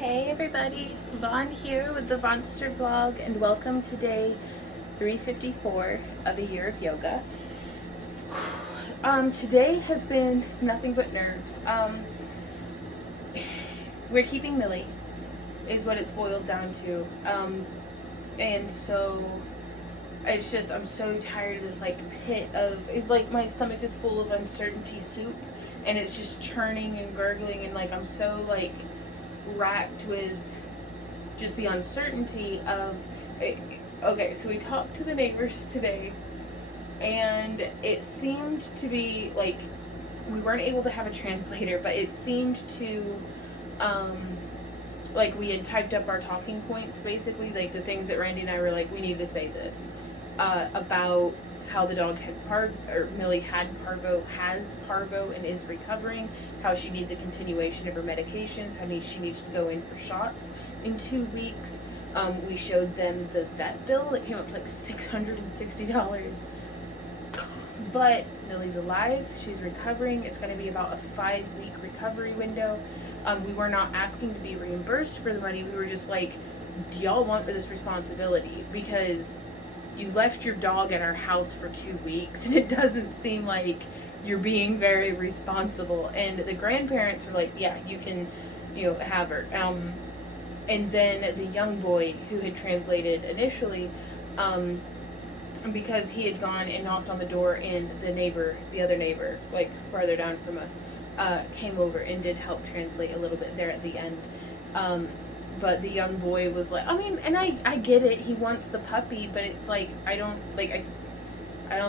Hey everybody, Vaughn here with the Vonster vlog, and welcome to day 354 of a year of yoga. Today has been nothing but nerves. We're keeping Millie, is what it's boiled down to. And so it's just, I'm so tired of this pit of, it's like my stomach is full of uncertainty soup, and it's just churning and gurgling, and I'm so racked with just the uncertainty of okay, so we talked to the neighbors today, and it seemed to be we weren't able to have a translator, but it seemed to we had typed up our talking points, basically the things that Randy and I were we need to say this about how the dog had Millie had parvo, has parvo, and is recovering, how she needs the continuation of her medications, how she needs to go in for shots in 2 weeks. We showed them the vet bill that came up to $660. But Millie's alive, she's recovering. It's going to be about a 5-week recovery window. We were not asking to be reimbursed for the money. We were just do y'all want this responsibility? Because you left your dog at our house for 2 weeks, and it doesn't seem like you're being very responsible. And the grandparents are yeah, you can, have her. And then the young boy who had translated initially, because he had gone and knocked on the door, and the other neighbor, farther down from us, came over and did help translate a little bit there at the end. But the young boy was and I get it, he wants the puppy, but it's I don't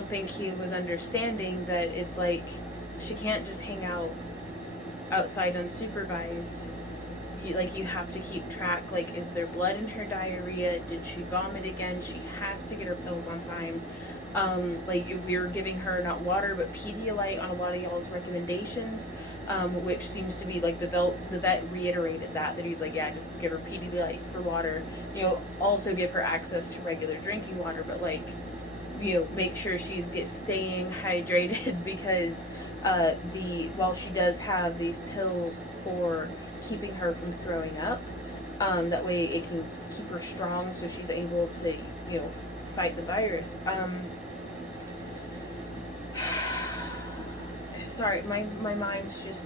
think he was understanding that it's she can't just hang out outside unsupervised. You have to keep track, is there blood in her diarrhea? Did she vomit again? She has to get her pills on time. We were giving her not water but Pedialyte on a lot of y'all's recommendations, which seems to be the vet reiterated that he's yeah, just give her Pedialyte for water. Also give her access to regular drinking water, but make sure she's staying hydrated because while she does have these pills for keeping her from throwing up, that way it can keep her strong so she's able to fight the virus. Sorry, my mind's just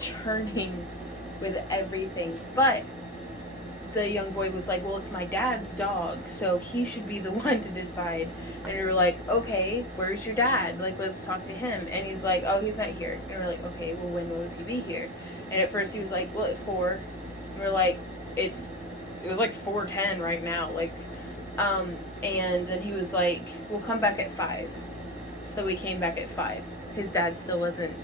churning with everything. But the young boy was well, it's my dad's dog, so he should be the one to decide. And we were okay, where's your dad? Let's talk to him. And he's oh, he's not here. And we're okay, well, when will he be here? And at first he was well, at 4. And we're it was 4:10 right now. And then he was we'll come back at 5. So we came back at 5. His dad still wasn't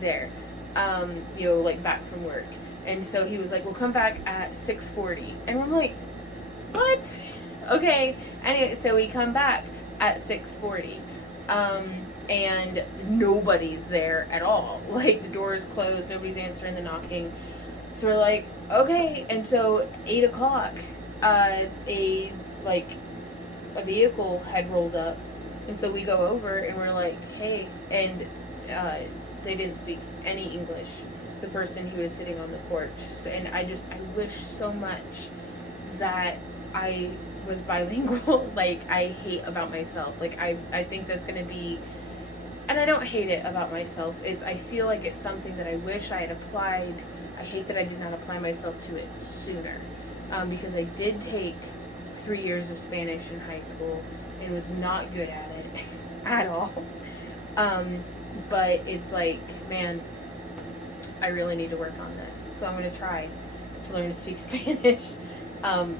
there, back from work. And so he was we'll come back at 6:40. And I'm what? Okay. Anyway, so we come back at 6:40. And nobody's there at all. The door is closed, nobody's answering the knocking. So we're okay. And so 8 o'clock, a vehicle had rolled up, and so we go over and we're hey, and they didn't speak any English, the person who was sitting on the porch. So, and I wish so much that I was bilingual. I hate about myself, I think that's gonna be, and I don't hate it about myself, I feel it's something that I wish I had applied. I hate that I did not apply myself to it sooner, because I did take 3 years of Spanish in high school and was not good at it at all. But it's man, I really need to work on this. So I'm going to try to learn to speak Spanish,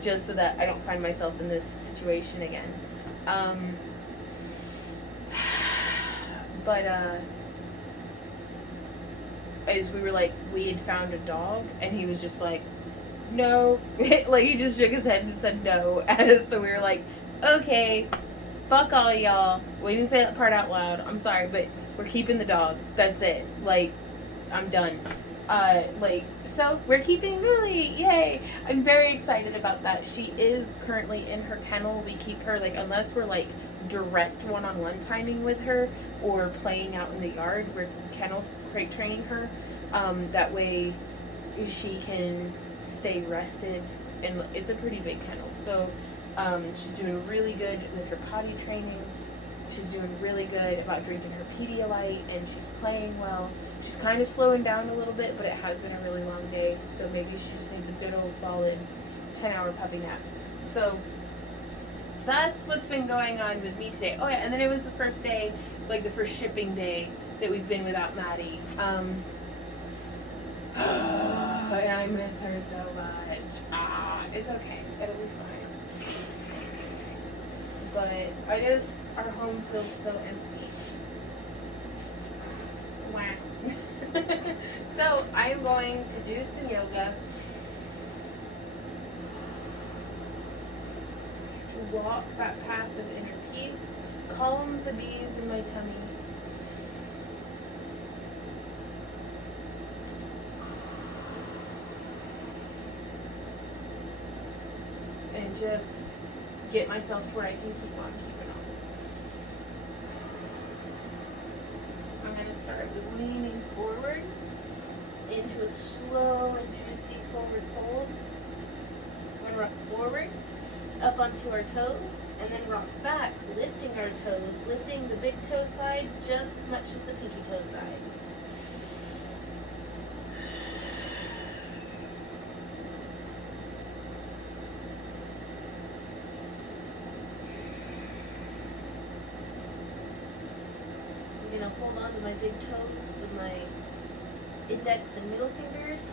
just so that I don't find myself in this situation again. But as we were we had found a dog, and he was just no. He just shook his head and said no at us. So we were okay, fuck all y'all. We didn't say that part out loud, I'm sorry, but we're keeping the dog. That's it. I'm done. So we're keeping Millie. Yay. I'm very excited about that. She is currently in her kennel. We keep her unless we're direct one-on-one timing with her or playing out in the yard, we're kennel crate training her. That way she can stay rested, and it's a pretty big kennel. So she's doing really good with her potty training. She's doing really good about drinking her Pedialyte, and she's playing well. She's kind of slowing down a little bit, but it has been a really long day, so maybe she just needs a good old solid 10-hour puppy nap. So that's what's been going on with me today. Oh yeah, and then it was the first day, like the first shipping day that we've been without Maddie. And I miss her so much. It's okay. It'll be fine. But our home feels so empty. Wow. So I am going to do some yoga. Walk that path of inner peace. Calm the bees in my tummy. And just get myself to where I can keep on keeping on. I'm going to start with leaning forward into a slow and juicy forward fold. We're going to rock forward, up onto our toes, and then rock back, lifting our toes, lifting the big toe side just as much as the pinky toe side. I'm going to hold on to my big toes with my index and middle fingers.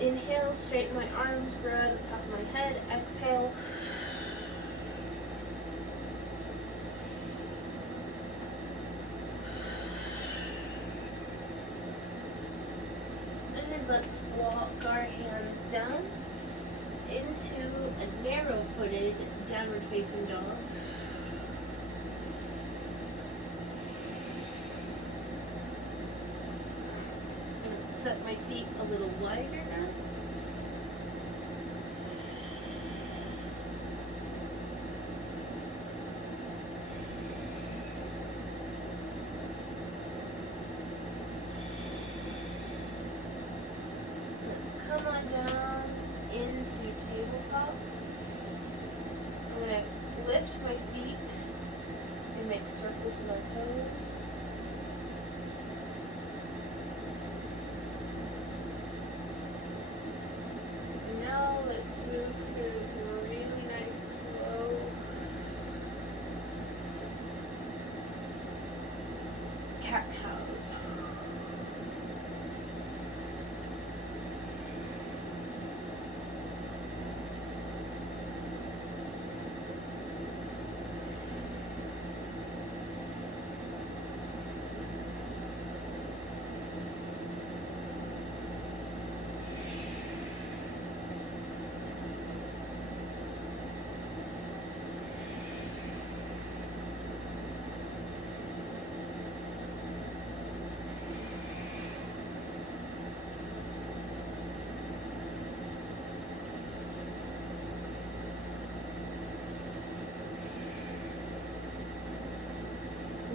Inhale, straighten my arms, grow out of the top of my head. Exhale. And then let's walk our hands down into a narrow-footed downward facing dog. Set my feet a little wider now. Let's come on down into tabletop. I'm going to lift my feet and make circles with my toes. Let's move through some really nice, slow cat cows.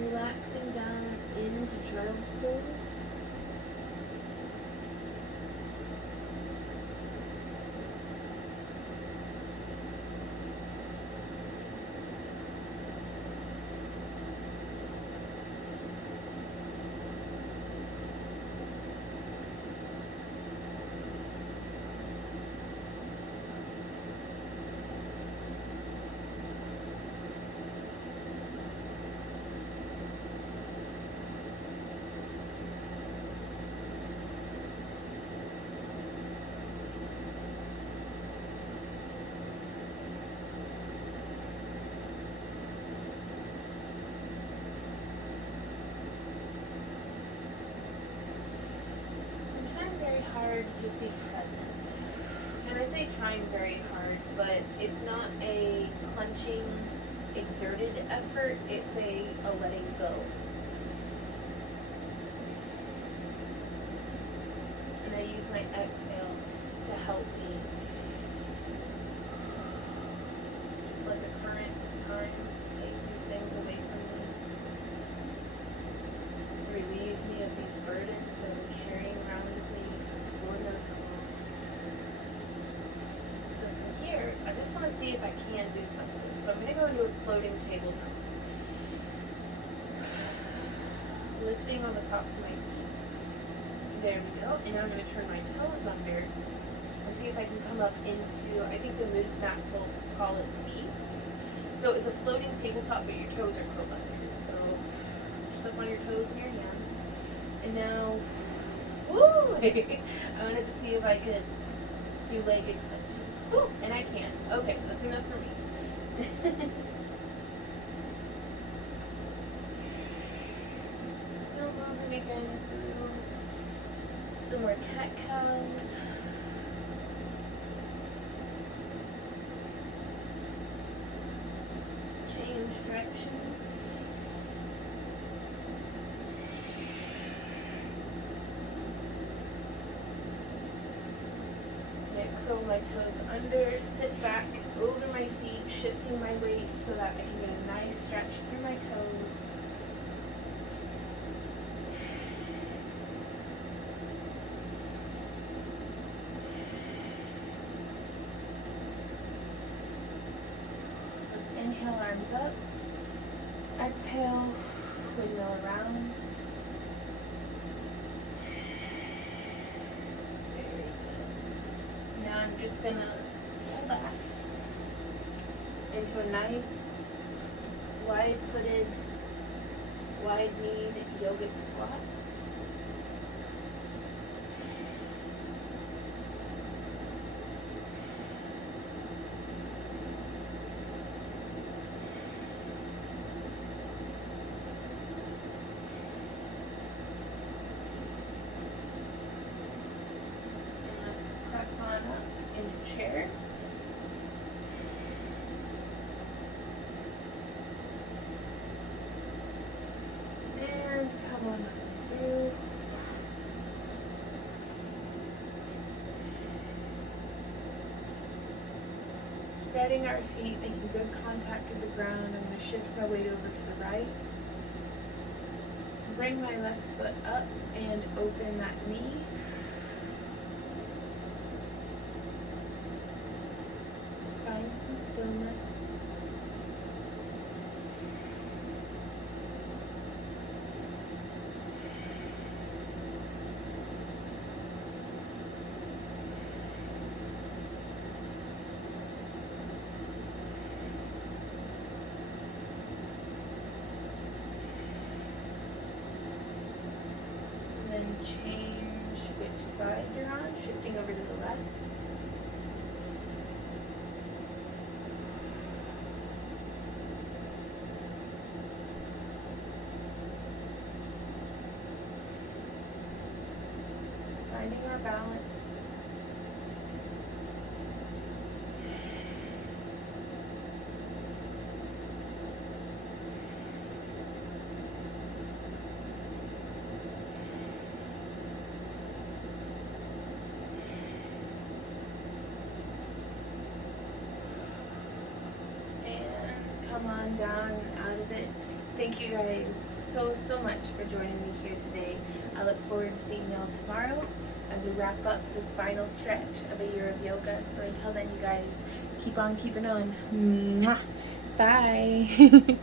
Relaxing down into child's pose. Hard to just be present. And I say trying very hard, but it's not a clenching, exerted effort, it's a letting go. And I use my exhale to help me just let the current of time take these things away from me. Relieve me of these burdens that I'm carrying around with me. want to see if I can do something. So I'm going to go into a floating tabletop. Lifting on the tops of my feet. There we go. And now I'm going to turn my toes under and see if I can come up into, I think the move mat folks call it Beast. So it's a floating tabletop, but your toes are curled under. So just up on your toes and your hands. And now, woo! I wanted to see if I could do leg extensions. Woo! And I can. Okay, that's enough for me. Still moving again through some more cat-cows. Change direction. Curl my toes under, sit back over my feet, shifting my weight so that I can get a nice stretch through my toes. Let's inhale, arms up. Exhale, windmill around. I'm just going to pull back into a nice wide-footed, wide-kneed yogic squat. Press on up into chair. And come on up through. Spreading our feet, making good contact with the ground. I'm going to shift my weight over to the right. Bring my left foot up and open that knee. Find some stillness. And then change which side you're on, shifting over to the left. Finding our balance. And come on down and out of it. Thank you guys so much for joining me here today. I look forward to seeing y'all tomorrow as we wrap up this final stretch of a year of yoga. So until then, you guys, keep on keeping on. Mwah. Bye.